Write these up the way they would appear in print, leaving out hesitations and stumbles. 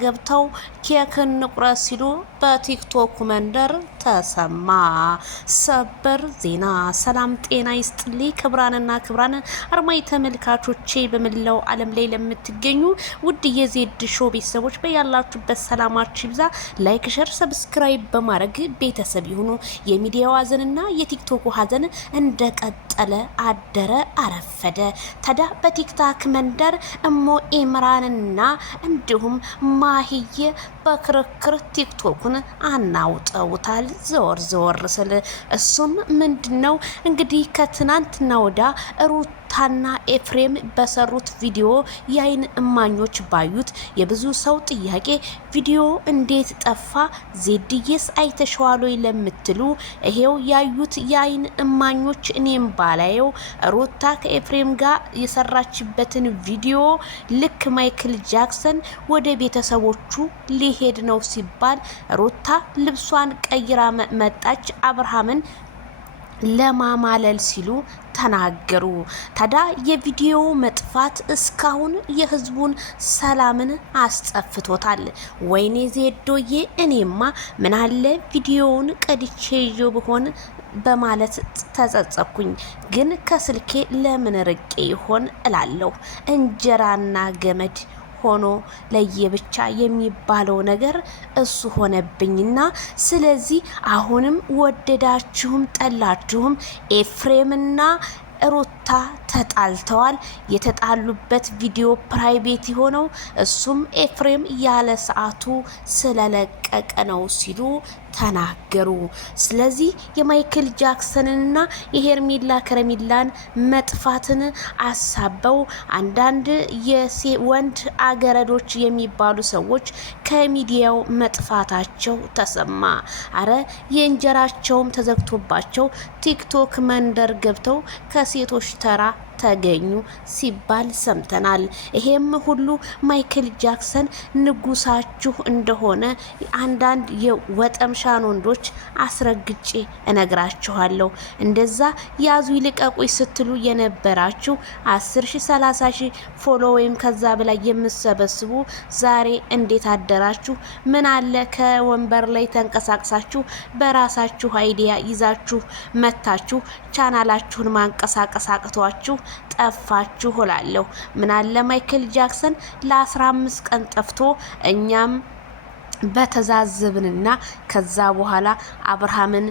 ገብተው ኬክን ንቁረስ ሲሉ በቲክቶክ መንደር ተሰማ። ሰበር ዜና። ሰላም ጤና ይስጥልኝ ክብራንና ክብራን አርማይ ተመልካቾቼ በመላው ዓለም ላይ ለምትገኙ ውድ የዜድ ሾው ቤተሰቦች በያላችሁበት ሰላማችሁ ይብዛ። ላይክ፣ ሸር፣ ሰብስክራይብ በማድረግ ቤተሰብ ይሁኑ። የሚዲያው ሀዘንና የቲክቶክ ሀዘን እንደቀጠለ አደረ አረፈደ። ታዲያ በቲክታክ መንደር እሞ ኢምራንና እንዲሁም ማህዬ በክርክር ቲክቶክን አናውጠውታል። ዘወር ስል እሱም ምንድነው እንግዲህ ከትናንትና ወዳ ሩታና ኤፍሬም በሰሩት ቪዲዮ የአይን እማኞች ባዩት የብዙ ሰው ጥያቄ ቪዲዮ እንዴት ጠፋ ዜድዬስ አይተሸዋል ወይ ለምትሉ ይሄው ያዩት የአይን እማኞች እኔም ባላየው ሩታ ከኤፍሬም ጋር የሰራችበትን ቪዲዮ ልክ ማይክል ጃክሰን ወደ ቤተሰቦቹ ሊሄድ ነው ሲባል ሩታ ልብሷን ቀይራ መጣች አብርሃምን ለማማለል ሲሉ ተናገሩ። ታዲያ የቪዲዮ መጥፋት እስካሁን የህዝቡን ሰላምን አስጠፍቶታል። ወይኔ ዜዶዬ እኔማ ምን አለ ቪዲዮውን ቀድቼ ይዤ ብሆን በማለት ተጸጸኩኝ። ግን ከስልኬ ለምን ርቄ ይሆን እላለሁ። እንጀራና ገመድ ሆኖ ለየብቻ የሚባለው ነገር እሱ ሆነብኝና ስለዚህ አሁንም ወደዳችሁም ጠላችሁም ኤፍሬምና ሩታ ተጣልተዋል። የተጣሉበት ቪዲዮ ፕራይቬት የሆነው እሱም ኤፍሬም ያለ ሰዓቱ ስለለቀቀ ነው ሲሉ ተናገሩ። ስለዚህ የማይክል ጃክሰንና የሄርሜላ ከረሜላን መጥፋትን አሳበው አንዳንድ ወንድ አገረዶች የሚባሉ ሰዎች ከሚዲያው መጥፋታቸው ተሰማ። አረ የእንጀራቸውም ተዘግቶባቸው ቲክቶክ መንደር ገብተው ከሴቶች ተራ ተገኙ ሲባል ሰምተናል። ይሄም ሁሉ ማይክል ጃክሰን ንጉሳችሁ እንደሆነ አንዳንድ የወጠምሻን ወንዶች አስረግጬ እነግራችኋለሁ። እንደዛ ያዙ ይልቀቁኝ ስትሉ የነበራችሁ 10,000 30,000 ፎሎ ወይም ከዛ በላይ የምትሰበስቡ ዛሬ እንዴት አደራችሁ? ምን አለ ከወንበር ላይ ተንቀሳቅሳችሁ በራሳችሁ አይዲያ ይዛችሁ መታችሁ ቻናላችሁን ማንቀሳቀስ አቅቷችሁ ጠፋችሁ እላለሁ። ምን አለ ማይክል ጃክሰን ለ15 ቀን ጠፍቶ እኛም በተዛዘብንና ከዛ በኋላ አብርሃምን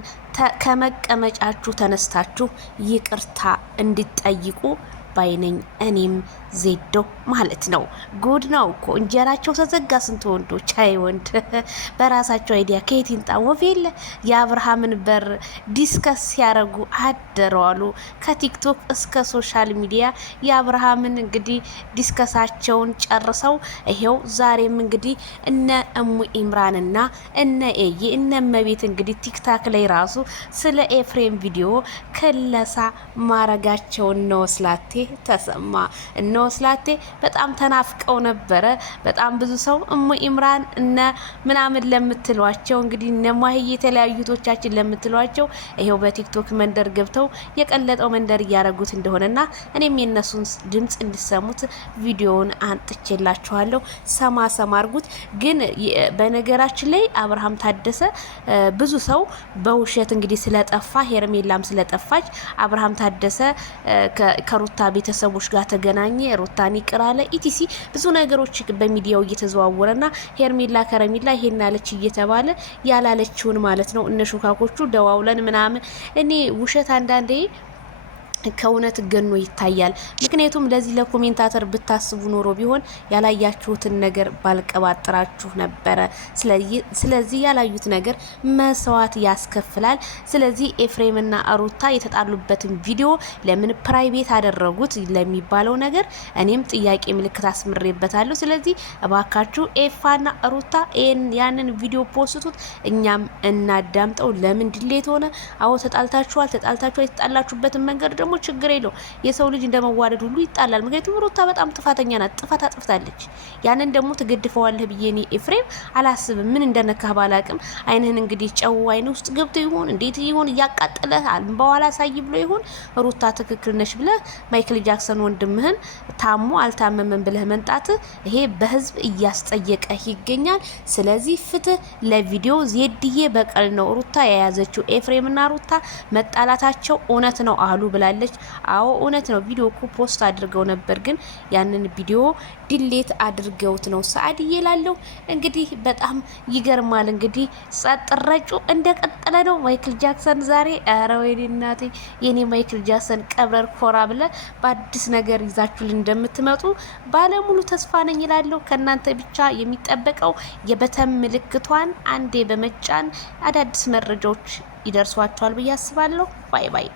ከመቀመጫችሁ ተነስታችሁ ይቅርታ እንድትጠይቁ ባይነኝ እኔም ዜዶ ማለት ነው። ጉድ ነው እኮ እንጀራቸው ተዘጋ። ስንት ወንዶች አይ ወንድ በራሳቸው አይዲያ ከየት ይንጣወፍ የለ የአብርሃምን በር ዲስከስ ሲያረጉ አደረዋሉ። ከቲክቶክ እስከ ሶሻል ሚዲያ የአብርሃምን እንግዲህ ዲስከሳቸውን ጨርሰው ይሄው ዛሬም እንግዲህ እነ እሙ ኢምራንና እነ ኤይ እነ መቤት እንግዲህ ቲክታክ ላይ ራሱ ስለ ኤፍሬም ቪዲዮ ክለሳ ማረጋቸውን ነው ስላቴ ተሰማ። እነ ወስላቴ በጣም ተናፍቀው ነበረ። በጣም ብዙ ሰው እሙ ኢምራን እነ ምናምን ለምትሏቸው እንግዲህ እነ ማህዬ የተለያዩቶቻችን ለምትሏቸው ይሄው በቲክቶክ መንደር ገብተው የቀለጠው መንደር እያረጉት እንደሆነና እኔም የነሱን ድምጽ እንድሰሙት ቪዲዮውን አንጥቼላችኋለሁ። ሰማ አርጉት። ግን በነገራችን ላይ አብርሃም ታደሰ ብዙ ሰው በውሸት እንግዲህ ስለጠፋ ሄርሜላም ስለጠፋች አብርሃም ታደሰ ከሩታ ቤተሰቦች ጋር ተገናኘ፣ ሩታን ይቅር አለ ኢቲሲ ብዙ ነገሮች በሚዲያው እየተዘዋወረና ሄርሜላ ከረሜላ ይሄን አለች እየተባለ ያላለችውን ማለት ነው እነ ሹካኮቹ ደዋውለን ምናምን እኔ ውሸት አንዳንዴ ከእውነት ገኖ ይታያል። ምክንያቱም ለዚህ ለኮሜንታተር ብታስቡ ኖሮ ቢሆን ያላያችሁትን ነገር ባልቀባጥራችሁ ነበረ። ስለዚህ ያላዩት ነገር መስዋዕት ያስከፍላል። ስለዚህ ኤፍሬምና ሩታ የተጣሉበትን ቪዲዮ ለምን ፕራይቬት አደረጉት ለሚባለው ነገር እኔም ጥያቄ ምልክት አስምሬበታለሁ። ስለዚህ እባካችሁ ኤፋና ሩታ ያንን ቪዲዮ ፖስቱት፣ እኛም እናዳምጠው። ለምን ድሌት ሆነ? አዎ ተጣልታችኋል። የተጣላችሁበትን መንገድ ደግሞ ደግሞ ችግር የለው። የሰው ልጅ እንደመዋደድ ሁሉ ይጣላል። ምክንያቱም ሩታ በጣም ጥፋተኛ ናት፣ ጥፋት አጥፍታለች። ያንን ደግሞ ትገድፈዋለህ ብዬ እኔ ኤፍሬም አላስብም። ምን እንደነካህ ባላቅም አይንህን እንግዲህ ጨው አይን ውስጥ ገብቶ ይሆን እንዴት ይሆን እያቃጠለህ በኋላ ሳይ ብሎ ይሆን ሩታ ትክክል ነሽ ብለህ ማይክል ጃክሰን ወንድምህን ታሞ አልታመመም ብለህ መንጣት ይሄ በህዝብ እያስጠየቀህ ይገኛል። ስለዚህ ፍትህ ለቪዲዮ ዜድዬ በቀል ነው ሩታ የያዘችው። ኤፍሬምና ሩታ መጣላታቸው እውነት ነው አሉ ብላለች። አዎ እውነት ነው። ቪዲዮ እኮ ፖስት አድርገው ነበር፣ ግን ያንን ቪዲዮ ዲሌት አድርገውት ነው። ሰአድዬ ላለው እንግዲህ በጣም ይገርማል። እንግዲህ ጸጥ ረጩ እንደቀጠለ ነው። ማይክል ጃክሰን ዛሬ ኧረ ወይኔ እናቴ የኔ ማይክል ጃክሰን ቀብረር ኮራ ብለ በአዲስ ነገር ይዛችሁልን እንደምትመጡ ባለሙሉ ተስፋ ነኝ እላለሁ። ከእናንተ ብቻ የሚጠበቀው የበተን ምልክቷን አንዴ በመጫን አዳዲስ መረጃዎች ይደርሷቸዋል ብዬ አስባለሁ። ባይ ባይ።